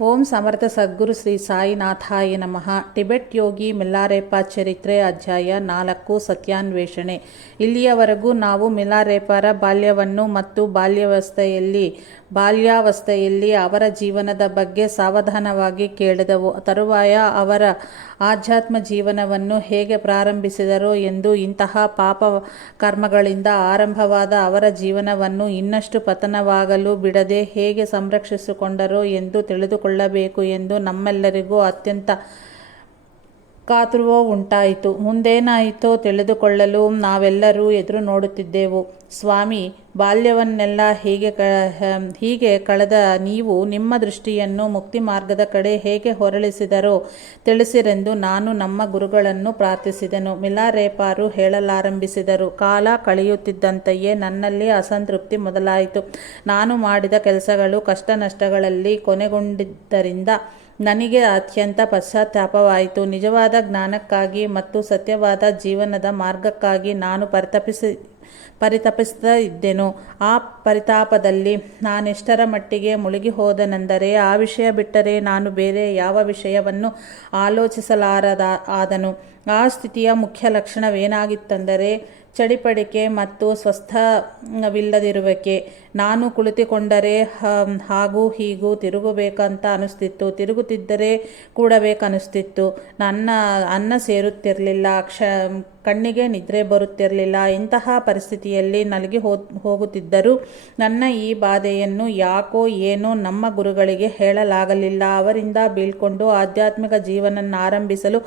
ಓಂ ಸಮರ್ಥ ಸದ್ಗುರು ಶ್ರೀ ಸಾಯಿನಾಥಾಯ ನಮಃ. ಟಿಬೆಟ್ ಯೋಗಿ ಮಿಲ್ಲಾರೇಪ ಚರಿತ್ರೆ ಅಧ್ಯಾಯ ನಾಲ್ಕು ಸತ್ಯಾನ್ವೇಷಣೆ. ಇಲ್ಲಿಯವರೆಗೂ ನಾವು ಮಿಲಾರೇಪರ ಬಾಲ್ಯವನ್ನು ಮತ್ತು ಬಾಲ್ಯಾವಸ್ಥೆಯಲ್ಲಿ ಬಾಲ್ಯಾವಸ್ಥೆಯಲ್ಲಿ ಅವರ ಜೀವನದ ಬಗ್ಗೆ ಸಾವಧಾನವಾಗಿ ಕೇಳಿದೆವು. ತರುವಾಯ ಅವರ ಆಧ್ಯಾತ್ಮ ಜೀವನವನ್ನು ಹೇಗೆ ಪ್ರಾರಂಭಿಸಿದರು ಎಂದು ಇಂತಹ ಪಾಪ ಕರ್ಮಗಳಿಂದ ಆರಂಭವಾದ ಅವರ ಜೀವನವನ್ನು ಇನ್ನಷ್ಟು ಪತನವಾಗಲು ಬಿಡದೆ ಹೇಗೆ ಸಂರಕ್ಷಿಸಿಕೊಂಡರೋ ಎಂದು ತಿಳಿದುಕೊಳ್ಳಬೇಕು ಎಂದು ನಮ್ಮೆಲ್ಲರಿಗೂ ಅತ್ಯಂತ ಕಾತುರವೋ ಉಂಟಾಯಿತು. ಮುಂದೇನಾಯಿತೋ ತಿಳಿದುಕೊಳ್ಳಲು ನಾವೆಲ್ಲರೂ ಎದುರು ನೋಡುತ್ತಿದ್ದೆವು. ಸ್ವಾಮಿ, ಬಾಲ್ಯವನ್ನೆಲ್ಲ ಹೀಗೆ ಕ ಹೀಗೆ ಕಳೆದ ನೀವು ನಿಮ್ಮ ದೃಷ್ಟಿಯನ್ನು ಮುಕ್ತಿ ಮಾರ್ಗದ ಕಡೆ ಹೇಗೆ ಹೊರಳಿಸಿದರೋ ತಿಳಿಸಿರೆಂದು ನಾನು ನಮ್ಮ ಗುರುಗಳನ್ನು ಪ್ರಾರ್ಥಿಸಿದೆನು. ಮಿಲಾರೇಪಾರು ಹೇಳಲಾರಂಭಿಸಿದರು. ಕಾಲ ಕಳೆಯುತ್ತಿದ್ದಂತೆಯೇ ನನ್ನಲ್ಲಿ ಅಸಂತೃಪ್ತಿ ಮೊದಲಾಯಿತು. ನಾನು ಮಾಡಿದ ಕೆಲಸಗಳು ಕಷ್ಟ ನಷ್ಟಗಳಲ್ಲಿ ಕೊನೆಗೊಂಡಿದ್ದರಿಂದ ನನಗೆ ಅತ್ಯಂತ ಪಶ್ಚಾತ್ತಾಪವಾಯಿತು. ನಿಜವಾದ ಜ್ಞಾನಕ್ಕಾಗಿ ಮತ್ತು ಸತ್ಯವಾದ ಜೀವನದ ಮಾರ್ಗಕ್ಕಾಗಿ ನಾನು ಪರಿತಪಿಸಿ, ಪರಿತಪಿಸ್ತಾ ಇದ್ದೆನು. ಆ ಪರಿತಾಪದಲ್ಲಿ ನಾನೆಷ್ಟರ ಮಟ್ಟಿಗೆ ಮುಳುಗಿ ಹೋದನೆಂದರೆ ಆ ವಿಷಯ ಬಿಟ್ಟರೆ ನಾನು ಬೇರೆ ಯಾವ ವಿಷಯವನ್ನು ಆಲೋಚಿಸಲಾರದ, ಆದನು. ಆ ಸ್ಥಿತಿಯ ಮುಖ್ಯ ಲಕ್ಷಣವೇನಾಗಿತ್ತೆಂದರೆ ಚಡಿಪಡಿಕೆ ಮತ್ತು ಸ್ವಸ್ಥವಿಲ್ಲದಿರುವಿಕೆ. ನಾನು ಕುಳಿತುಕೊಂಡರೆ ಹಾಗೂ ಹೀಗೂ ತಿರುಗಬೇಕಂತ ಅನಿಸ್ತಿತ್ತು. ತಿರುಗುತ್ತಿದ್ದರೆ ಕೂಡಬೇಕನ್ನಿಸ್ತಿತ್ತು ನನ್ನ ಅನ್ನ ಸೇರುತ್ತಿರಲಿಲ್ಲ. ಕ್ಷ ಕಣ್ಣಿಗೆ ನಿದ್ರೆ ಬರುತ್ತಿರಲಿಲ್ಲ. ಇಂತಹ ಪರಿಸ್ಥಿತಿಯಲ್ಲಿ ನಲಗಿ ಹೋಗುತ್ತಿದ್ದರೂ ನನ್ನ ಈ ಬಾಧೆಯನ್ನು ಯಾಕೋ ಏನೋ ನಮ್ಮ ಗುರುಗಳಿಗೆ ಹೇಳಲಾಗಲಿಲ್ಲ. ಅವರಿಂದ ಬೀಳ್ಕೊಂಡು ಆಧ್ಯಾತ್ಮಿಕ ಜೀವನನ್ನಾರಂಭಿಸಲು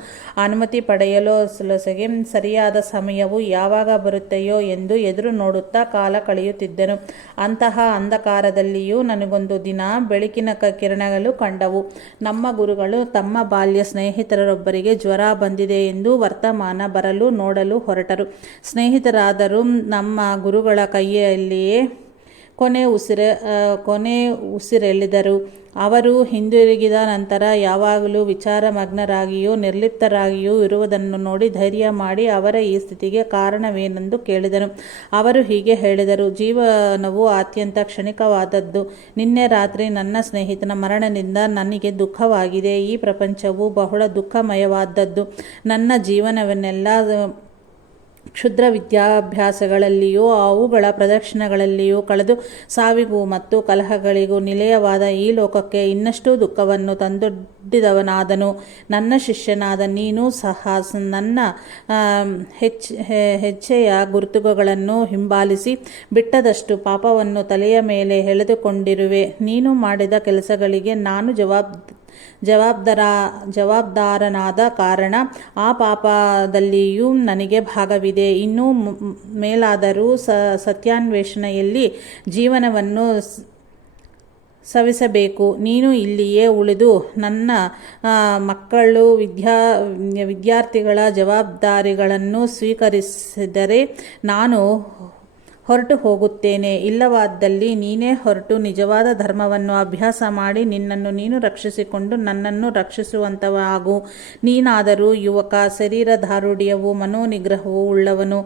ಅನುಮತಿ ಪಡೆಯಲು ಸಲಸೆಗೆ ಸರಿಯಾದ ಸಮಯವು ಯಾವಾಗ ಬರುತ್ತೆಯೋ ಎಂದು ಎದುರು ನೋಡುತ್ತಾ ಕಾಲ ಕಳೆಯುತ್ತಿದ್ದೆನು. ಅಂತಹ ಅಂಧಕಾರದಲ್ಲಿಯೂ ನನಗೊಂದು ದಿನ ಬೆಳಕಿನ ಕಿರಣಗಳು ಕಂಡವು. ನಮ್ಮ ಗುರುಗಳು ತಮ್ಮ ಬಾಲ್ಯ ಸ್ನೇಹಿತರೊಬ್ಬರಿಗೆ ಜ್ವರ ಬಂದಿದೆ ಎಂದು ವರ್ತಮಾನ ಬರಲು ನೋಡಲು ಹೊರಟರು. ಸ್ನೇಹಿತರಾದರೂ ನಮ್ಮ ಗುರುಗಳ ಕೈಯಲ್ಲಿಯೇ ಕೊನೆ ಉಸಿರ ಕೊನೆ ಉಸಿರೆಳೆದರು. ಅವರು ಹಿಂದಿರುಗಿದ ನಂತರ ಯಾವಾಗಲೂ ವಿಚಾರಮಗ್ನರಾಗಿಯೂ ನಿರ್ಲಿಪ್ತರಾಗಿಯೂ ಇರುವುದನ್ನು ನೋಡಿ ಧೈರ್ಯ ಮಾಡಿ ಅವರ ಈ ಸ್ಥಿತಿಗೆ ಕಾರಣವೇನೆಂದು ಕೇಳಿದನು. ಅವರು ಹೀಗೆ ಹೇಳಿದರು, ಜೀವನವು ಅತ್ಯಂತ ಕ್ಷಣಿಕವಾದದ್ದು. ನಿನ್ನೆ ರಾತ್ರಿ ನನ್ನ ಸ್ನೇಹಿತನ ಮರಣದಿಂದ ನನಗೆ ದುಃಖವಾಗಿದೆ. ಈ ಪ್ರಪಂಚವು ಬಹಳ ದುಃಖಮಯವಾದದ್ದು. ನನ್ನ ಜೀವನವನ್ನೆಲ್ಲ ಕ್ಷುದ್ರ ವಿದ್ಯಾಭ್ಯಾಸಗಳಲ್ಲಿಯೂ, ಅವುಗಳ ಪ್ರದರ್ಶನಗಳಲ್ಲಿಯೂ ಕಳೆದು ಸಾವಿಗೂ ಮತ್ತು ಕಲಹಗಳಿಗೂ ನಿಲಯವಾದ ಈ ಲೋಕಕ್ಕೆ ಇನ್ನಷ್ಟು ದುಃಖವನ್ನು ತಂದೊಡ್ಡಿದವನಾದನು. ನನ್ನ ಶಿಷ್ಯನಾದ ನೀನು ಸಹ ನನ್ನ ಹೆಚ್ಚ ಹೆಜ್ಜೆಯ ಗುರುತುಗಳನ್ನು ಹಿಂಬಾಲಿಸಿ ಬಿಟ್ಟದಷ್ಟು ಪಾಪವನ್ನು ತಲೆಯ ಮೇಲೆ ಎಳೆದುಕೊಂಡಿರುವೆ. ನೀನು ಮಾಡಿದ ಕೆಲಸಗಳಿಗೆ ನಾನು ಜವಾಬ್ ಜವಾಬ್ದಾರ, ಜವಾಬ್ದಾರನಾದ ಕಾರಣ ಆ ಪಾಪದಲ್ಲಿಯೂ ನನಗೆ ಭಾಗವಿದೆ. ಇನ್ನೂ ಮೇಲಾದರೂ ಸ, ಸತ್ಯಾನ್ವೇಷಣೆಯಲ್ಲಿ ಜೀವನವನ್ನು ಸವಿಸಬೇಕು. ನೀನು ಇಲ್ಲಿಯೇ ಉಳಿದು ನನ್ನ ಮಕ್ಕಳು, ವಿದ್ಯಾ, ವಿದ್ಯಾರ್ಥಿಗಳ ಜವಾಬ್ದಾರಿಗಳನ್ನು ಸ್ವೀಕರಿಸಿದರೆ ನಾನು ಹೊರಟು ಹೋಗುತ್ತೇನೆ. ಇಲ್ಲವಾದಲ್ಲಿ ನೀನೇ ಹೊರಟು ನಿಜವಾದ ಧರ್ಮವನ್ನು ಅಭ್ಯಾಸ ಮಾಡಿ ನಿನ್ನನ್ನು ನೀನು ರಕ್ಷಿಸಿಕೊಂಡು ನನ್ನನ್ನು ರಕ್ಷಿಸುವಂತವಾಗು ನೀನಾದರೂ ಯುವಕ ಶರೀರ ದಾರುಢ್ಯವು ಮನೋನಿಗ್ರಹವು ಉಳ್ಳವನು.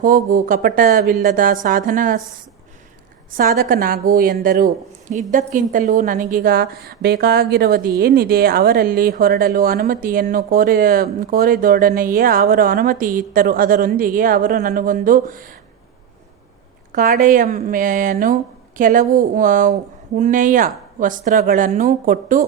ಹೋಗು, ಕಪಟವಿಲ್ಲದ ಸಾಧನ ಸಾಧಕನಾಗು ಎಂದರು. ಇದ್ದಕ್ಕಿಂತಲೂ ನನಗೀಗ ಬೇಕಾಗಿರುವುದು ಏನಿದೆ? ಅವರಲ್ಲಿ ಹೊರಡಲು ಅನುಮತಿಯನ್ನು ಕೋರಿ, ಕೋರಿದೊಡನೆಯೇ ಅವರ ಅನುಮತಿ ಇತ್ತರು. ಅದರೊಂದಿಗೆ ಅವರು ನನಗೊಂದು ಕಾಡೆಯಮ್ಮೆಯನ್ನು ಕೆಲವು ಉಣ್ಣೆಯ ವಸ್ತ್ರಗಳನ್ನು ಕೊಟ್ಟು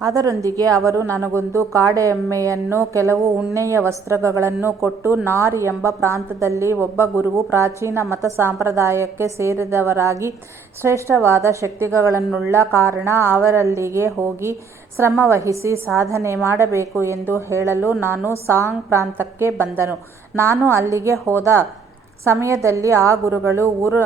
ಅದರೊಂದಿಗೆ ಅವರು, ನನಗೊಂದು ಕಾಡೆಎಮ್ಮೆಯನ್ನು ಕೆಲವು ಉಣ್ಣೆಯ ವಸ್ತ್ರಗಳನ್ನು ಕೊಟ್ಟು ನಾರ್ ಎಂಬ ಪ್ರಾಂತದಲ್ಲಿ ಒಬ್ಬ ಗುರುವು ಪ್ರಾಚೀನ ಮತ ಸಂಪ್ರದಾಯಕ್ಕೆ ಸೇರಿದವರಾಗಿ ಶ್ರೇಷ್ಠವಾದ ಶಕ್ತಿಗಳನ್ನುಳ್ಳ ಕಾರಣ ಅವರಲ್ಲಿಗೆ ಹೋಗಿ ಶ್ರಮವಹಿಸಿ ಸಾಧನೆ ಮಾಡಬೇಕು ಎಂದು ಹೇಳಲು ನಾನು ಸಾಂಗ್ ಪ್ರಾಂತಕ್ಕೆ ಬಂದನು. ನಾನು ಅಲ್ಲಿಗೆ ಹೋದ ಸಮಯದಲ್ಲಿ ಆ ಗುರುಗಳು ಊರು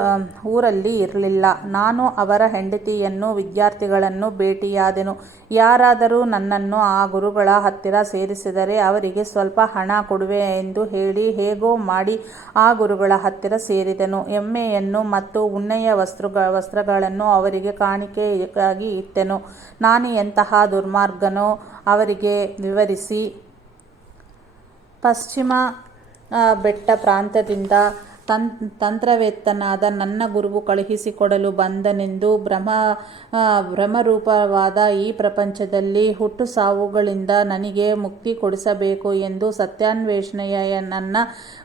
ಊರಲ್ಲಿ ಇರಲಿಲ್ಲ. ನಾನು ಅವರ ಹೆಂಡತಿಯನ್ನು, ವಿದ್ಯಾರ್ಥಿಗಳನ್ನು ಭೇಟಿಯಾದೆನು. ಯಾರಾದರೂ ನನ್ನನ್ನು ಆ ಗುರುಗಳ ಹತ್ತಿರ ಸೇರಿಸಿದರೆ ಅವರಿಗೆ ಸ್ವಲ್ಪ ಹಣ ಕೊಡುವೆ ಎಂದು ಹೇಳಿ ಹೇಗೋ ಮಾಡಿ ಆ ಗುರುಗಳ ಹತ್ತಿರ ಸೇರಿದೆನು. ಎಮ್ಮೆಯನ್ನು ಮತ್ತು ಉಣ್ಣೆಯ ವಸ್ತ್ರ, ವಸ್ತ್ರಗಳನ್ನು ಅವರಿಗೆ ಕಾಣಿಕೆಯಾಗಿ ಇಟ್ಟೆನು. ನಾನು ಎಂತಹ ದುರ್ಮಾರ್ಗನೋ ಅವರಿಗೆ ವಿವರಿಸಿ, ಪಶ್ಚಿಮ ಬೆಟ್ಟ ಪ್ರಾಂತ್ಯದಿಂದ ತನ್, ತಂತ್ರವೇತ್ತನಾದ ನನ್ನ ಗುರುವು ಕಳುಹಿಸಿಕೊಡಲು ಬಂದನೆಂದು ಭ್ರಮ ಭ್ರಮರೂಪವಾದ ಈ ಪ್ರಪಂಚದಲ್ಲಿ ಹುಟ್ಟು ಸಾವುಗಳಿಂದ ನನಗೆ ಮುಕ್ತಿ ಕೊಡಿಸಬೇಕು ಎಂದು ಸತ್ಯಾನ್ವೇಷಣೆಯ ನನ್ನ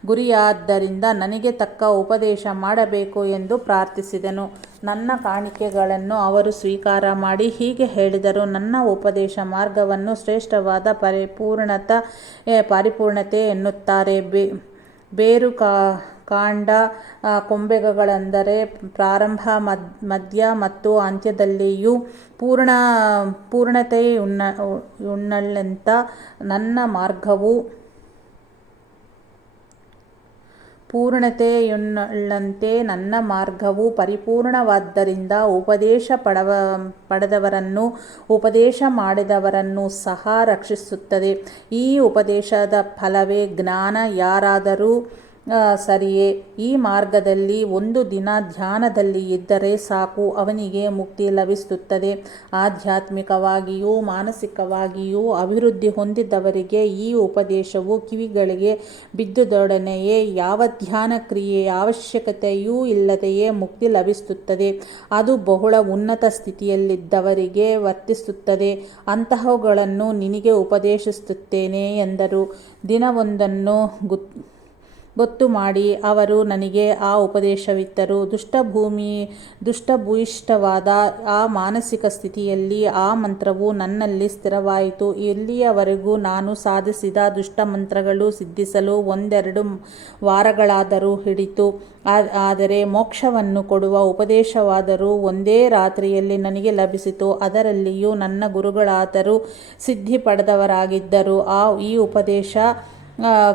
ಗುರಿಯಾದ್ದರಿಂದ ನನಗೆ ತಕ್ಕ ಉಪದೇಶ ಮಾಡಬೇಕು ಎಂದು ಪ್ರಾರ್ಥಿಸಿದನು. ನನ್ನ ಕಾಣಿಕೆಗಳನ್ನು ಅವರು ಸ್ವೀಕಾರ ಮಾಡಿ ಹೀಗೆ ಹೇಳಿದರು, ನನ್ನ ಉಪದೇಶ ಮಾರ್ಗವನ್ನು ಶ್ರೇಷ್ಠವಾದ ಪರಿಪೂರ್ಣತ ಪರಿಪೂರ್ಣತೆ ಎನ್ನುತ್ತಾರೆ. ಬೇರು ಕಾ ಕಾಂಡ ಕೊಂಬೆಗಳೆಂದರೆ ಪ್ರಾರಂಭ, ಮದ್, ಮಧ್ಯ ಮತ್ತು ಅಂತ್ಯದಲ್ಲಿಯೂ ಪೂರ್ಣ ಪೂರ್ಣತೆಯುನ್ನ ನನ್ನ ಮಾರ್ಗವು ಪೂರ್ಣತೆಯುಳ್ಳಂತೆ ನನ್ನ ಮಾರ್ಗವು ಪರಿಪೂರ್ಣವಾದ್ದರಿಂದ ಉಪದೇಶ ಪಡವ, ಪಡೆದವರನ್ನು, ಉಪದೇಶ ಮಾಡಿದವರನ್ನು ಸಹ ರಕ್ಷಿಸುತ್ತದೆ. ಈ ಉಪದೇಶದ ಫಲವೇ ಜ್ಞಾನ. ಯಾರಾದರೂ ಸರಿಯೇ, ಈ ಮಾರ್ಗದಲ್ಲಿ ಒಂದು ದಿನ ಧ್ಯಾನದಲ್ಲಿ ಇದ್ದರೆ ಸಾಕು, ಅವನಿಗೆ ಮುಕ್ತಿ ಲಭಿಸುತ್ತದೆ. ಆಧ್ಯಾತ್ಮಿಕವಾಗಿಯೂ ಮಾನಸಿಕವಾಗಿಯೂ ಅಭಿವೃದ್ಧಿ ಹೊಂದಿದವರಿಗೆ ಈ ಉಪದೇಶವು ಕಿವಿಗಳಿಗೆ ಬಿದ್ದುದೊಡನೆಯೇ ಯಾವ ಧ್ಯಾನ ಕ್ರಿಯೆಯ ಅವಶ್ಯಕತೆಯೂ ಇಲ್ಲದೆಯೇ ಮುಕ್ತಿ ಲಭಿಸುತ್ತದೆ. ಅದು ಬಹುಳ ಉನ್ನತ ಸ್ಥಿತಿಯಲ್ಲಿದ್ದವರಿಗೆ ವರ್ತಿಸುತ್ತದೆ. ಅಂತಹವುಗಳನ್ನು ನಿನಗೆ ಉಪದೇಶಿಸುತ್ತೇನೆ ಎಂದರು. ದಿನವೊಂದನ್ನು ಗುತ್ ಗೊತ್ತು ಮಾಡಿ ಅವರು ನನಗೆ ಆ ಉಪದೇಶವಿತ್ತರು ದುಷ್ಟಭೂಮಿ, ದುಷ್ಟಭೂಯಿಷ್ಠವಾದ ಆ ಮಾನಸಿಕ ಸ್ಥಿತಿಯಲ್ಲಿ ಆ ಮಂತ್ರವು ನನ್ನಲ್ಲಿ ಸ್ಥಿರವಾಯಿತು. ಇಲ್ಲಿಯವರೆಗೂ ನಾನು ಸಾಧಿಸಿದ ದುಷ್ಟಮಂತ್ರಗಳು ಸಿದ್ಧಿಸಲು ಒಂದೆರಡು ವಾರಗಳಾದರೂ ಹಿಡಿತು. ಆದರೆ ಮೋಕ್ಷವನ್ನು ಕೊಡುವ ಉಪದೇಶವಾದರೂ ಒಂದೇ ರಾತ್ರಿಯಲ್ಲಿ ನನಗೆ ಲಭಿಸಿತು. ಅದರಲ್ಲಿಯೂ ನನ್ನ ಗುರುಗಳಾದರೂ ಸಿದ್ಧಿ ಪಡೆದವರಾಗಿದ್ದರು. ಆ, ಈ ಉಪದೇಶ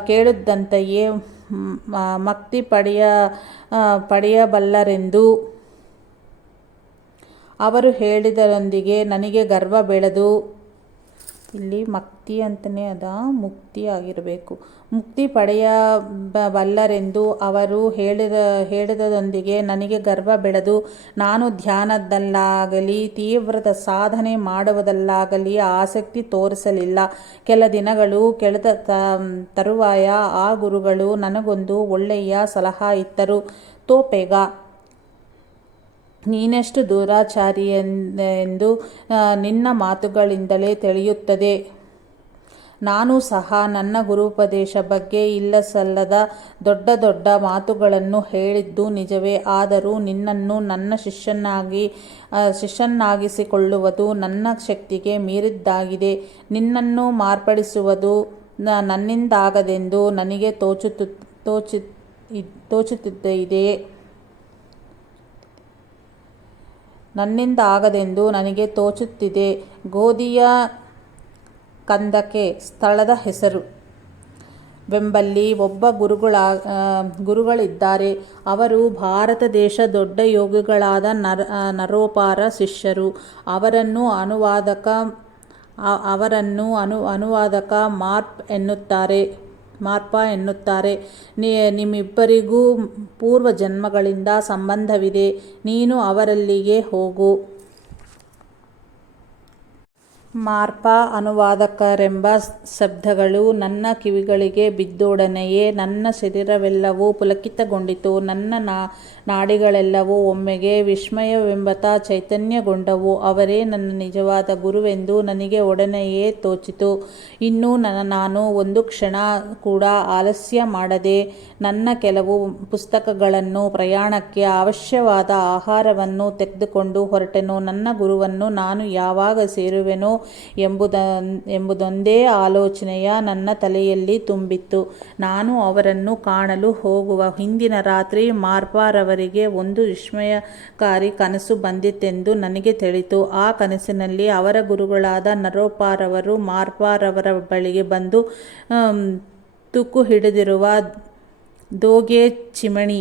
ಕೇಳಿದ್ದಂತೆಯೇ ಮುಕ್ತಿ ಪಡೆಯ ಪಡೆಯಬಲ್ಲರೆಂದು ಅವರು ಹೇಳಿದರೊಂದಿಗೆ ನನಗೆ ಗರ್ವ ಬೆಳೆದು ಇಲ್ಲಿ ಮಕ್ತಿ ಅಂತಲೇ ಅದ, ಮುಕ್ತಿ ಆಗಿರಬೇಕು. ಮುಕ್ತಿ ಪಡೆಯಬಲ್ಲರೆಂದು ಅವರು ಹೇಳಿದ, ಹೇಳಿದದೊಂದಿಗೆ ನನಗೆ ಗರ್ವ ಬೆಳೆದು, ನಾನು ಧ್ಯಾನದಲ್ಲಾಗಲಿ, ತೀವ್ರದ ಸಾಧನೆ ಮಾಡುವುದಲ್ಲಾಗಲಿ ಆಸಕ್ತಿ ತೋರಿಸಲಿಲ್ಲ. ಕೆಲ ದಿನಗಳು ಕೆಳೆದ ತರುವಾಯ ಆ ಗುರುಗಳು ನನಗೊಂದು ಒಳ್ಳೆಯ ಸಲಹಾ ಇತ್ತರು. ತೋಪೆಗ ನೀನೆಷ್ಟು ಎಂದು ನಿನ್ನ ಮಾತುಗಳಿಂದಲೇ ತಿಳಿಯುತ್ತದೆ. ನಾನು ಸಹ ನನ್ನ ಗುರುಪದೇಶ ಬಗ್ಗೆ ಇಲ್ಲಸಲ್ಲದ ದೊಡ್ಡ ದೊಡ್ಡ ಮಾತುಗಳನ್ನು ಹೇಳಿದ್ದು ನಿಜವೇ. ಆದರೂ ನಿನ್ನನ್ನು ನನ್ನ ಶಿಷ್ಯನಾಗಿ ಶಿಷ್ಯನ್ನಾಗಿಸಿಕೊಳ್ಳುವುದು ನನ್ನ ಶಕ್ತಿಗೆ ಮೀರಿದ್ದಾಗಿದೆ. ನಿನ್ನನ್ನು ಮಾರ್ಪಡಿಸುವುದು ನನ್ನಿಂದಾಗದೆಂದು ನನಗೆ ತೋಚುತ್ತು ತೋಚು ತೋಚುತ್ತಿದೆ ನನ್ನಿಂದ ಆಗದೆಂದು ನನಗೆ ತೋಚುತ್ತಿದೆ. ಗೋಧಿಯ ಕಂದಕ್ಕೆ ಸ್ಥಳದ ಹೆಸರು. ಬೆಂಬಲ್ಲಿ ಒಬ್ಬ ಗುರುಗಳ ಗುರುಗಳಿದ್ದಾರೆ. ಅವರು ಭಾರತ ದೇಶ ದೊಡ್ಡ ಯೋಗಿಗಳಾದ ನರ ನರೋಪಾರ ಶಿಷ್ಯರು. ಅವರನ್ನು ಅನುವಾದಕ ಅವರನ್ನು ಅನು, ಅನುವಾದಕ ಮಾರ್ಪ್ ಎನ್ನುತ್ತಾರೆ. ಮಾರ್ಪ ಎನ್ನುತ್ತಾರೆ. ನಿಮ್ಮಿಬ್ಬರಿಗೂ ಪೂರ್ವ ಜನ್ಮಗಳಿಂದ ಸಂಬಂಧವಿದೆ. ನೀನು ಅವರಲ್ಲಿಗೆ ಹೋಗು. ಮಾರ್ಪ ಅನುವಾದಕರೆಂಬ ಶಬ್ದಗಳು ನನ್ನ ಕಿವಿಗಳಿಗೆ ಬಿದ್ದೊಡನೆಯೇ ನನ್ನ ಶರೀರವೆಲ್ಲವೂ ಪುಲಕಿತಗೊಂಡಿತು. ನನ್ನ ನಾಡಿಗಳೆಲ್ಲವೂ ಒಮ್ಮೆಗೆ ವಿಸ್ಮಯವೆಂಬತ ಚೈತನ್ಯಗೊಂಡವು. ಅವರೇ ನನ್ನ ನಿಜವಾದ ಗುರುವೆಂದು ನನಗೆ ಒಡನೆಯೇ ತೋಚಿತು. ಇನ್ನೂ ನನ್ನ ನಾನು ಒಂದು ಕ್ಷಣ ಕೂಡ ಆಲಸ್ಯ ಮಾಡದೆ ನನ್ನ ಕೆಲವು ಪುಸ್ತಕಗಳನ್ನು ಪ್ರಯಾಣಕ್ಕೆ ಅವಶ್ಯವಾದ ಆಹಾರವನ್ನು ತೆಗೆದುಕೊಂಡು ಹೊರಟೆನು. ನನ್ನ ಗುರುವನ್ನು ನಾನು ಯಾವಾಗ ಸೇರುವೆನೋ ಎಂಬುದ, ಎಂಬುದೊಂದೇ ಆಲೋಚನೆಯ ನನ್ನ ತಲೆಯಲ್ಲಿ ತುಂಬಿತ್ತು. ನಾನು ಅವರನ್ನು ಕಾಣಲು ಹೋಗುವ ಹಿಂದಿನ ರಾತ್ರಿ ಮಾರ್ಪಾರವರಿಗೆ ಒಂದು ವಿಸ್ಮಯಕಾರಿ ಕನಸು ಬಂದಿತ್ತೆಂದು ನನಗೆ ತಿಳಿತು. ಆ ಕನಸಿನಲ್ಲಿ ಅವರ ಗುರುಗಳಾದ ನರೋಪಾರವರು ಮಾರ್ಪಾರವರ ಬಳಿಗೆ ಬಂದು ತುಕ್ಕು ಹಿಡಿದಿರುವ ದೋಗೆ ಚಿಮಣಿ,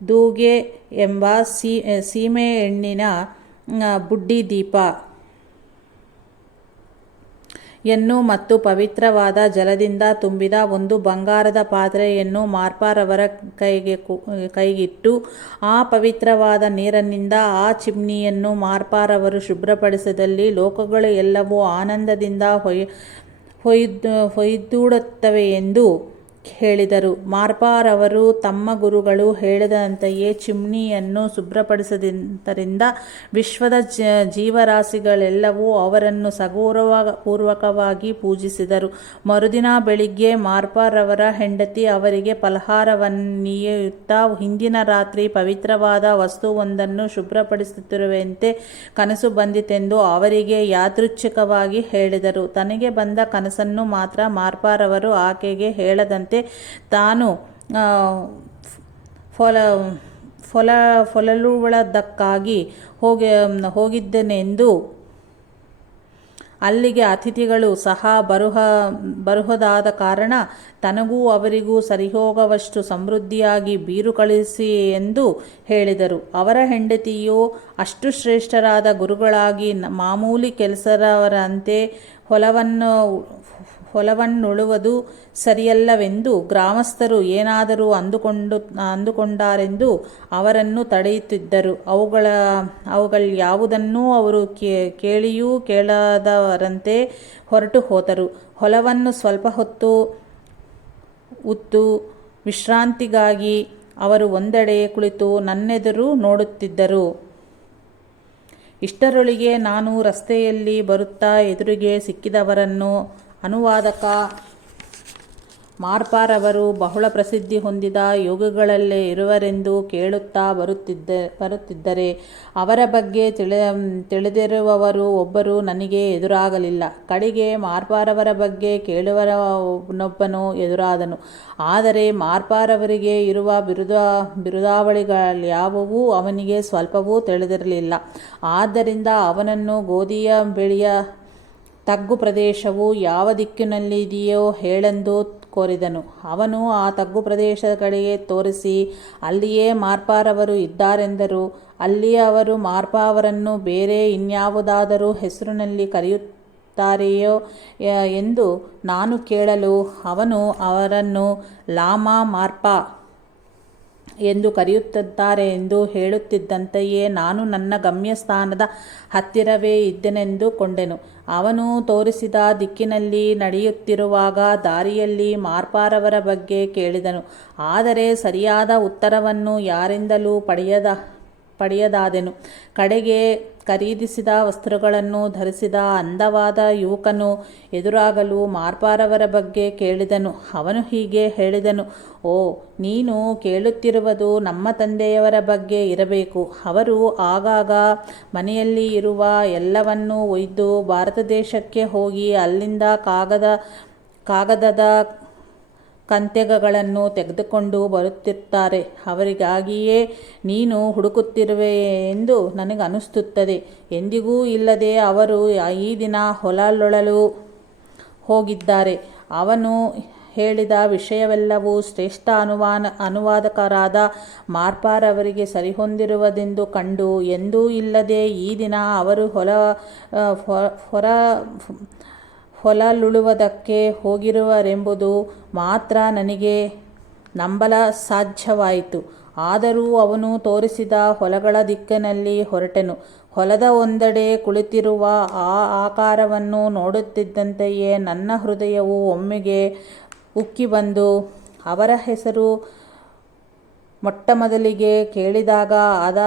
ದೂಗೆ ಎಂಬ ಸೀ, ಸೀಮೆ ಹೆಣ್ಣಿನ ಬುಡ್ಡಿ ದೀಪ. ಯನ್ನು ಮತ್ತು ಪವಿತ್ರವಾದ ಜಲದಿಂದ ತುಂಬಿದ ಒಂದು ಬಂಗಾರದ ಪಾತ್ರೆಯನ್ನು ಮಾರ್ಪಾರವರ ಕೈಗೆ ಕೈಗಿಟ್ಟು ಆ ಪವಿತ್ರವಾದ ನೀರಿನಿಂದ ಆ ಚಿಮ್ನಿಯನ್ನು ಮಾರ್ಪಾರವರು ಶುಭ್ರಪಡಿಸಿದಲ್ಲಿ ಲೋಕಗಳು ಎಲ್ಲವೂ ಆನಂದದಿಂದ ಹೊಯ್, ಹೊಯ್ದು, ಹೊಯ್ದೂಡುತ್ತವೆ ಎಂದು ಹೇಳಿದರು ಮಾರ್ಪಾರವರು ತಮ್ಮ ಗುರುಗಳು ಹೇಳಿದಂತೆಯೇ ಚಿಮ್ನಿಯನ್ನು ಶುಭ್ರಪಡಿಸದಿದ್ದರಿಂದ ವಿಶ್ವದ ಜ, ಜೀವರಾಶಿಗಳೆಲ್ಲವೂ ಅವರನ್ನು ಸಗೌರವ, ಪೂರ್ವಕವಾಗಿ ಪೂಜಿಸಿದರು. ಮರುದಿನ ಬೆಳಿಗ್ಗೆ ಮಾರ್ಪಾರವರ ಹೆಂಡತಿ ಅವರಿಗೆ ಫಲಹಾರವನ್ನೀಯುತ್ತಾ ಹಿಂದಿನ ರಾತ್ರಿ ಪವಿತ್ರವಾದ ವಸ್ತುವೊಂದನ್ನು ಶುಭ್ರಪಡಿಸುತ್ತಿರುವಂತೆ ಕನಸು ಬಂದಿತೆಂದು ಅವರಿಗೆ ಯಾದೃಚ್ಛಿಕವಾಗಿ ಹೇಳಿದರು. ತನಗೆ ಬಂದ ಕನಸನ್ನು ಮಾತ್ರ ಮಾರ್ಪಾರವರು ಆಕೆಗೆ ಹೇಳದಂತೆ ತಾನು ಫಲ ಫಲ ಫಲಲುವುದಕ್ಕಾಗಿ ಹೋಗಿ, ಹೋಗಿದ್ದನೆಂದು ಅಲ್ಲಿಗೆ ಅತಿಥಿಗಳು ಸಹ ಬರುಹ, ಬರುಹದಾದ ಕಾರಣ ತನಗೂ ಅವರಿಗೂ ಸರಿಹೋಗುವಷ್ಟು ಸಮೃದ್ಧಿಯಾಗಿ ಬೀರು ಕಳಿಸಿ ಎಂದು ಹೇಳಿದರು. ಅವರ ಹೆಂಡತಿಯು ಅಷ್ಟು ಶ್ರೇಷ್ಠರಾದ ಗುರುಗಳಾಗಿ ಮಾಮೂಲಿ ಕೆಲಸದವರಂತೆ ಹೊಲವನ್ನು ಹೊಲವನ್ನುಳುವುದು ಸರಿಯಲ್ಲವೆಂದು ಗ್ರಾಮಸ್ಥರು ಏನಾದರೂ ಅಂದುಕೊಂಡು, ಅಂದುಕೊಂಡಾರೆಂದು ಅವರನ್ನು ತಡೆಯುತ್ತಿದ್ದರು. ಅವುಗಳ ಅವುಗಳ ಯಾವುದನ್ನೂ ಅವರು ಕೇಳಿಯೂ ಕೇಳದವರಂತೆ ಹೊರಟು ಹೋದರು. ಹೊಲವನ್ನು ಸ್ವಲ್ಪ ಹೊತ್ತು ಉತ್ತು ವಿಶ್ರಾಂತಿಗಾಗಿ ಅವರು ಒಂದೆಡೆ ಕುಳಿತು ನನ್ನೆದುರು ನೋಡುತ್ತಿದ್ದರು. ಇಷ್ಟರೊಳಗೆ ನಾನು ರಸ್ತೆಯಲ್ಲಿ ಬರುತ್ತಾ ಎದುರಿಗೆ ಸಿಕ್ಕಿದವರನ್ನು ಅನುವಾದಕ ಮಾರ್ಪಾರವರು ಬಹಳ ಪ್ರಸಿದ್ಧಿ ಹೊಂದಿದ ಯೋಗಗಳಲ್ಲೇ ಇರುವರೆಂದು ಕೇಳುತ್ತಾ ಬರುತ್ತಿದ್ದ, ಬರುತ್ತಿದ್ದರೆ ಅವರ ಬಗ್ಗೆ ತಿಳಿ ತಿಳಿದಿರುವವರು ಒಬ್ಬರು ನನಗೆ ಎದುರಾಗಲಿಲ್ಲ. ಕಡೆಗೆ ಮಾರ್ಪಾರವರ ಬಗ್ಗೆ ಕೇಳುವರನೊಬ್ಬನು ಎದುರಾದನು. ಆದರೆ ಮಾರ್ಪಾರವರಿಗೆ ಇರುವ ಬಿರುದ, ಬಿರುದಾವಳಿಗಳ್ಯಾವುವೂ ಅವನಿಗೆ ಸ್ವಲ್ಪವೂ ತಿಳಿದಿರಲಿಲ್ಲ. ಆದ್ದರಿಂದ ಅವನನ್ನು ಗೋಧಿಯ ಬೆಳೆಯ ತಗ್ಗು ಪ್ರದೇಶವು ಯಾವ ದಿಕ್ಕಿನಲ್ಲಿದೆಯೋ ಹೇಳೆಂದು ಕೋರಿದನು. ಅವನು ಆ ತಗ್ಗು ಪ್ರದೇಶದ ಕಡೆಗೆ ತೋರಿಸಿ, ಅಲ್ಲಿಯೇ ಮಾರ್ಪಾರವರು ಇದ್ದಾರೆಂದರು. ಅಲ್ಲಿ ಅವರು ಮಾರ್ಪಾವರನ್ನು ಬೇರೆ ಇನ್ಯಾವುದಾದರೂ ಹೆಸರಿನಲ್ಲಿ ಕರೆಯುತ್ತಾರೆಯೋ ಎಂದು ನಾನು ಕೇಳಲು ಅವನು ಅವರನ್ನು ಲಾಮಾ ಮಾರ್ಪಾ ಎಂದು ಕರೆಯುತ್ತಿದ್ದಾರೆ ಎಂದು ಹೇಳುತ್ತಿದ್ದಂತೆಯೇ ನಾನು ನನ್ನ ಗಮ್ಯಸ್ಥಾನದ ಹತ್ತಿರವೇ ಇದ್ದೆನೆಂದು ಕೊಂಡೆನು ಅವನು ತೋರಿಸಿದ ದಿಕ್ಕಿನಲ್ಲಿ ನಡೆಯುತ್ತಿರುವಾಗ ದಾರಿಯಲ್ಲಿ ಮಾರ್ಪಾರವರ ಬಗ್ಗೆ ಕೇಳಿದನು. ಆದರೆ ಸರಿಯಾದ ಉತ್ತರವನ್ನು ಯಾರಿಂದಲೂ ಪಡೆಯದ ಪಡೆಯದಾದೆನು. ಕಡೆಗೆ ಖರೀದಿಸಿದ ವಸ್ತ್ರಗಳನ್ನು ಧರಿಸಿದ ಅಂದವಾದ ಯುವಕನು ಎದುರಾಗಲು ಮಾರ್ಪಾರವರ ಬಗ್ಗೆ ಕೇಳಿದನು. ಅವನು ಹೀಗೆ ಹೇಳಿದನು, ಓ, ನೀನು ಕೇಳುತ್ತಿರುವುದು ನಮ್ಮ ತಂದೆಯವರ ಬಗ್ಗೆ ಇರಬೇಕು. ಅವರು ಆಗಾಗ ಮನೆಯಲ್ಲಿ ಇರುವ ಎಲ್ಲವನ್ನೂ ಒಯ್ದು ಭಾರತ ದೇಶಕ್ಕೆ ಹೋಗಿ ಅಲ್ಲಿಂದ ಕಾಗದ, ಕಾಗದದ ಕಂತೆಗಳನ್ನು ತೆಗೆದುಕೊಂಡು ಬರುತ್ತಿರ್ತಾರೆ ಅವರಿಗಾಗಿಯೇ ನೀನು ಹುಡುಕುತ್ತಿರುವೆ ಎಂದು ನನಗೆ ಅನಿಸುತ್ತದೆ ಎಂದಿಗೂ ಇಲ್ಲದೆ ಅವರು ಈ ದಿನ ಹೊಲಲೊಳಲು ಹೋಗಿದ್ದಾರೆ. ಅವನು ಹೇಳಿದ ವಿಷಯವೆಲ್ಲವೂ ಶ್ರೇಷ್ಠ ಅನುವಾನ, ಅನುವಾದಕರಾದ ಮಾರ್ಪಾರವರಿಗೆ ಸರಿಹೊಂದಿರುವುದೆಂದು ಕಂಡು, ಎಂದೂ ಇಲ್ಲದೆ ಈ ದಿನ ಅವರು ಹೊಲ ಹೊರ ಹೊಲಲುಳುವುದಕ್ಕೆ ಹೋಗಿರುವರೆಂಬುದು ಮಾತ್ರ ನನಗೆ ನಂಬಲ ಸಾಧ್ಯವಾಯಿತು ಆದರೂ ಅವನು ತೋರಿಸಿದ ಹೊಲಗಳ ದಿಕ್ಕಿನಲ್ಲಿ ಹೊರಟೆನು. ಹೊಲದ ಒಂದೆಡೆ ಕುಳಿತಿರುವ ಆ ಆಕಾರವನ್ನು ನೋಡುತ್ತಿದ್ದಂತೆಯೇ ನನ್ನ ಹೃದಯವು ಒಮ್ಮೆಗೆ ಉಕ್ಕಿ ಬಂದು ಅವರ ಹೆಸರು ಮೊಟ್ಟಮೊದಲಿಗೆ ಕೇಳಿದಾಗ ಆದ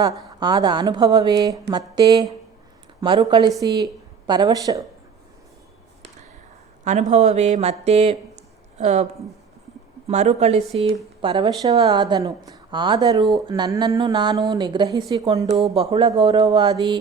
ಆದ ಅನುಭವವೇ ಮತ್ತೆ ಮರುಕಳಿಸಿ ಪರವಶ ಅನುಭವವೇ ಮತ್ತೆ ಮರುಕಳಿಸಿ ಪರವಶವಾದನು. ಆದರೂ ನನ್ನನ್ನು ನಾನು ನಿಗ್ರಹಿಸಿಕೊಂಡು ಬಹುಳ ಗೌರವಾದಿ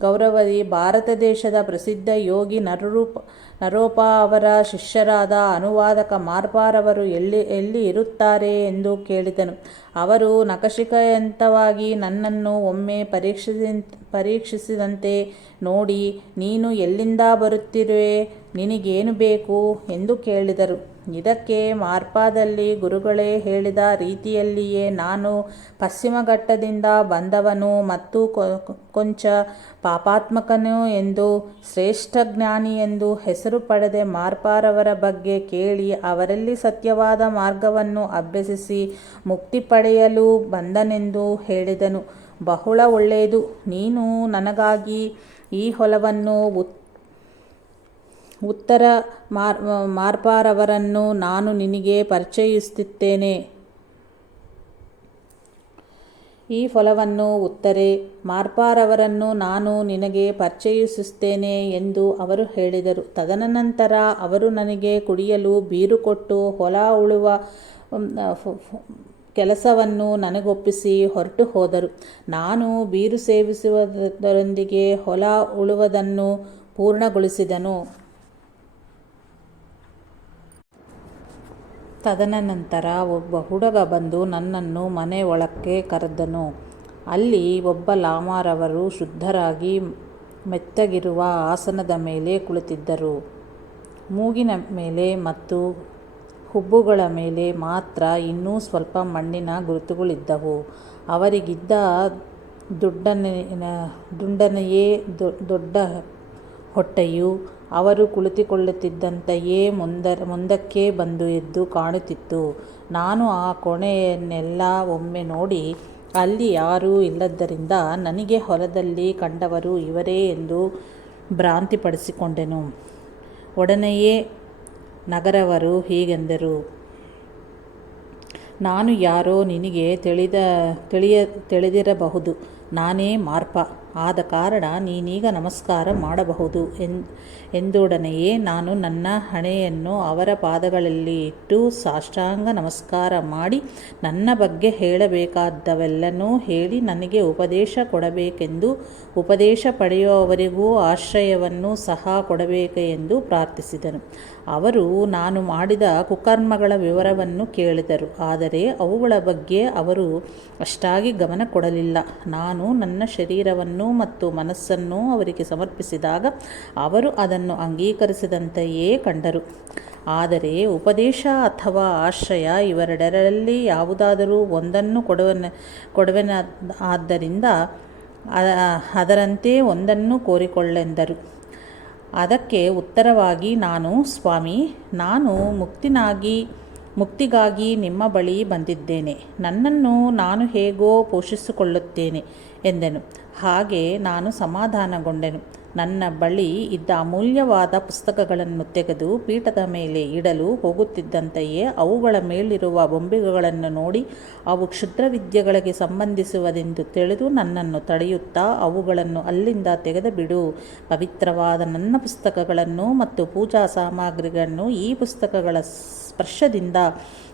ಗೌರವದಿ ಭಾರತ ದೇಶದ ಪ್ರಸಿದ್ಧ ಯೋಗಿ ನರರೂಪ, ನರೋಪ ಅವರ ಶಿಷ್ಯರಾದ ಅನುವಾದಕ ಮಾರ್ಪಾರವರು ಎಲ್ಲಿ ಎಲ್ಲಿ ಇರುತ್ತಾರೆ ಎಂದು ಕೇಳಿದನು. ಅವರು ನಕಶಿಕಯಂತವಾಗಿ ನನ್ನನ್ನು ಒಮ್ಮೆ ಪರೀಕ್ಷಿಸಿ, ಪರೀಕ್ಷಿಸಿದಂತೆ ನೋಡಿ, ನೀನು ಎಲ್ಲಿಂದ ಬರುತ್ತಿರುವೆ, ನಿನಗೇನು ಬೇಕು ಎಂದು ಕೇಳಿದರು. ಇದಕ್ಕೆ ಮಾರ್ಪಾದಲ್ಲಿ ಗುರುಗಳೇ ಹೇಳಿದ ರೀತಿಯಲ್ಲಿಯೇ ನಾನು ಪಶ್ಚಿಮ ಘಟ್ಟದಿಂದ ಬಂದವನು ಮತ್ತು ಕೊಂಚ ಪಾಪಾತ್ಮಕನು ಎಂದು ಶ್ರೇಷ್ಠ ಜ್ಞಾನಿ ಎಂದು ಹೆಸರು ಪಡೆದ ಮಾರ್ಪಾರವರ ಬಗ್ಗೆ ಕೇಳಿ ಅವರಲ್ಲಿ ಸತ್ಯವಾದ ಮಾರ್ಗವನ್ನು ಅಭ್ಯಸಿಸಿ ಮುಕ್ತಿ ಪಡೆಯಲು ಬಂದನೆಂದು ಹೇಳಿದನು. ಬಹಳ ಒಳ್ಳೆಯದು. ನೀನು ನನಗಾಗಿ ಈ ಹೊಲವನ್ನು ಉತ್ ಉತ್ತರ ಮಾರ್, ಮಾರ್ಪಾರವರನ್ನು ನಾನು ನಿನಗೆ ಪರಿಚಯಿಸುತ್ತಿದ್ದೇನೆ ಈ ಫಲವನ್ನು ಉತ್ತರೆ, ಮಾರ್ಪಾರವರನ್ನು ನಾನು ನಿನಗೆ ಪರಿಚಯಿಸುತ್ತೇನೆ ಎಂದು ಅವರು ಹೇಳಿದರು. ತದನಂತರ ಅವರು ನನಗೆ ಕುಡಿಯಲು ಬೀರು ಕೊಟ್ಟು ಹೊಲ ಉಳುವ ಕೆಲಸವನ್ನು ನನಗೊಪ್ಪಿಸಿ ಹೊರಟು ಹೋದರು. ನಾನು ಬೀರು ಸೇವಿಸುವುದರೊಂದಿಗೆ ಹೊಲ ಉಳುವುದನ್ನು ಪೂರ್ಣಗೊಳಿಸಿದನು. ತದನಂತರ ಒಬ್ಬ ಹುಡುಗ ಬಂದು ನನ್ನನ್ನು ಮನೆ ಒಳಕ್ಕೆ ಕರೆದನು. ಅಲ್ಲಿ ಒಬ್ಬ ಲಾಮಾರವರು ಶುದ್ಧರಾಗಿ ಮೆತ್ತಗಿರುವ ಆಸನದ ಮೇಲೆ ಕುಳಿತಿದ್ದರು. ಮೂಗಿನ ಮೇಲೆ ಮತ್ತು ಹುಬ್ಬುಗಳ ಮೇಲೆ ಮಾತ್ರ ಇನ್ನೂ ಸ್ವಲ್ಪ ಮಣ್ಣಿನ ಗುರುತುಗಳಿದ್ದವು. ಅವರಿಗಿದ್ದ ದುಡ್ಡನೆಯ ದುಂಡನೆಯೇ ದೊಡ್ಡ ಹೊಟ್ಟೆಯು ಅವರು ಕುಳಿತುಕೊಳ್ಳುತ್ತಿದ್ದಂತೆಯೇ ಮುಂದರ, ಮುಂದಕ್ಕೆ ಬಂದು ಎದ್ದು ಕಾಣುತ್ತಿತ್ತು. ನಾನು ಆ ಕೋಣೆಯನ್ನೆಲ್ಲ ಒಮ್ಮೆ ನೋಡಿ, ಅಲ್ಲಿ ಯಾರೂ ಇಲ್ಲದ್ದರಿಂದ ನನಗೆ ಹೊಲದಲ್ಲಿ ಕಂಡವರು ಇವರೇ ಎಂದು ಭ್ರಾಂತಿಪಡಿಸಿಕೊಂಡೆನು. ಒಡನೆಯೇ ನಗರವರು ಹೀಗೆಂದರು, ನಾನು ಯಾರೋ ನಿನಗೆ ತಿಳಿದ, ತಿಳಿಯ, ತಿಳಿದಿರಬಹುದು. ನಾನೇ ಮಾರ್ಪ. ಆದ ಕಾರಣ ನೀನೀಗ ನಮಸ್ಕಾರ ಮಾಡಬಹುದು ಎಂದೊಡನೆಯೇ ನಾನು ನನ್ನ ಹಣೆಯನ್ನು ಅವರ ಪಾದಗಳಲ್ಲಿ ಇಟ್ಟು ಸಾಷ್ಟಾಂಗ ನಮಸ್ಕಾರ ಮಾಡಿ ನನ್ನ ಬಗ್ಗೆ ಹೇಳಬೇಕಾದವೆಲ್ಲನೂ ಹೇಳಿ ನನಗೆ ಉಪದೇಶ ಕೊಡಬೇಕೆಂದು, ಉಪದೇಶ ಪಡೆಯುವವರಿಗೂ ಆಶ್ರಯವನ್ನು ಸಹ ಕೊಡಬೇಕು ಎಂದು ಪ್ರಾರ್ಥಿಸಿದನು. ಅವರು ನಾನು ಮಾಡಿದ ಕುಕರ್ಮಗಳ ವಿವರವನ್ನು ಕೇಳಿದರು. ಆದರೆ ಅವುಗಳ ಬಗ್ಗೆ ಅವರು ಅಷ್ಟಾಗಿ ಗಮನ ಕೊಡಲಿಲ್ಲ. ನಾನು ನನ್ನ ಶರೀರವನ್ನು ಮತ್ತು ಮನಸ್ಸನ್ನು ಅವರಿಗೆ ಸಮರ್ಪಿಸಿದಾಗ ಅವರು ಅದನ್ನು ಅಂಗೀಕರಿಸಿದಂತೆಯೇ ಕಂಡರು. ಆದರೆ ಉಪದೇಶ ಅಥವಾ ಆಶ್ರಯ ಇವೆರಡರಲ್ಲಿ ಯಾವುದಾದರೂ ಒಂದನ್ನು ಕೊಡುವನ ಕೊಡುವೆನ ಆದ್ದರಿಂದ ಅದರಂತೆ ಒಂದನ್ನು ಕೋರಿಕೊಳ್ಳೆಂದರು. ಅದಕ್ಕೆ ಉತ್ತರವಾಗಿ ನಾನು, ಸ್ವಾಮಿ, ನಾನು ಮುಕ್ತಿನಾಗಿ, ಮುಕ್ತಿಗಾಗಿ ನಿಮ್ಮ ಬಳಿ ಬಂದಿದ್ದೇನೆ. ನನ್ನನ್ನು ನಾನು ಹೇಗೋ ಪೋಷಿಸಿಕೊಳ್ಳುತ್ತೇನೆ ಎಂದೆನು. ಹಾಗೆ ನಾನು ಸಮಾಧಾನಗೊಂಡೆನು. ನನ್ನ ಬಳಿ ಇದ್ದ ಅಮೂಲ್ಯವಾದ ಪುಸ್ತಕಗಳನ್ನು ತೆಗೆದು ಪೀಠದ ಮೇಲೆ ಇಡಲು ಹೋಗುತ್ತಿದ್ದಂತೆಯೇ ಅವುಗಳ ಮೇಲಿರುವ ಬೊಂಬೆಗಳನ್ನು ನೋಡಿ ಅವು ಕ್ಷುದ್ರ ವಿದ್ಯೆಗಳಿಗೆ ಸಂಬಂಧಿಸುವುದೆಂದು ತಿಳಿದು ನನ್ನನ್ನು ತಡೆಯುತ್ತಾ ಅವುಗಳನ್ನು ಅಲ್ಲಿಂದ ತೆಗೆದು ಬಿಡು ಪವಿತ್ರವಾದ ನನ್ನ ಪುಸ್ತಕಗಳನ್ನು ಮತ್ತು ಪೂಜಾ ಸಾಮಗ್ರಿಗಳನ್ನು ಈ ಪುಸ್ತಕಗಳ ಸ್ಪರ್ಶದಿಂದ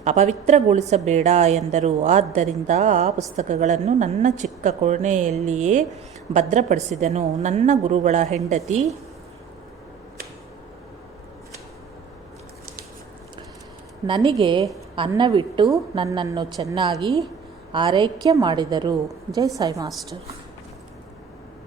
ಅಪವಿತ್ರಗೊಳಿಸಬೇಡ ಎಂದರು. ಆದ್ದರಿಂದ ಆ ಪುಸ್ತಕಗಳನ್ನು ನನ್ನ ಚಿಕ್ಕ ಕೋಣೆಯಲ್ಲಿಯೇ ಭದ್ರಪಡಿಸಿದನು. ನನ್ನ ಗುರುಗಳ ಹೆಂಡತಿ. ನನಗೆ ಅನ್ನವಿಟ್ಟು ನನ್ನನ್ನು ಚೆನ್ನಾಗಿ ಆರೈಕೆ ಮಾಡಿದರು. ಜೈ ಸಾಯಿ ಮಾಸ್ಟರ್.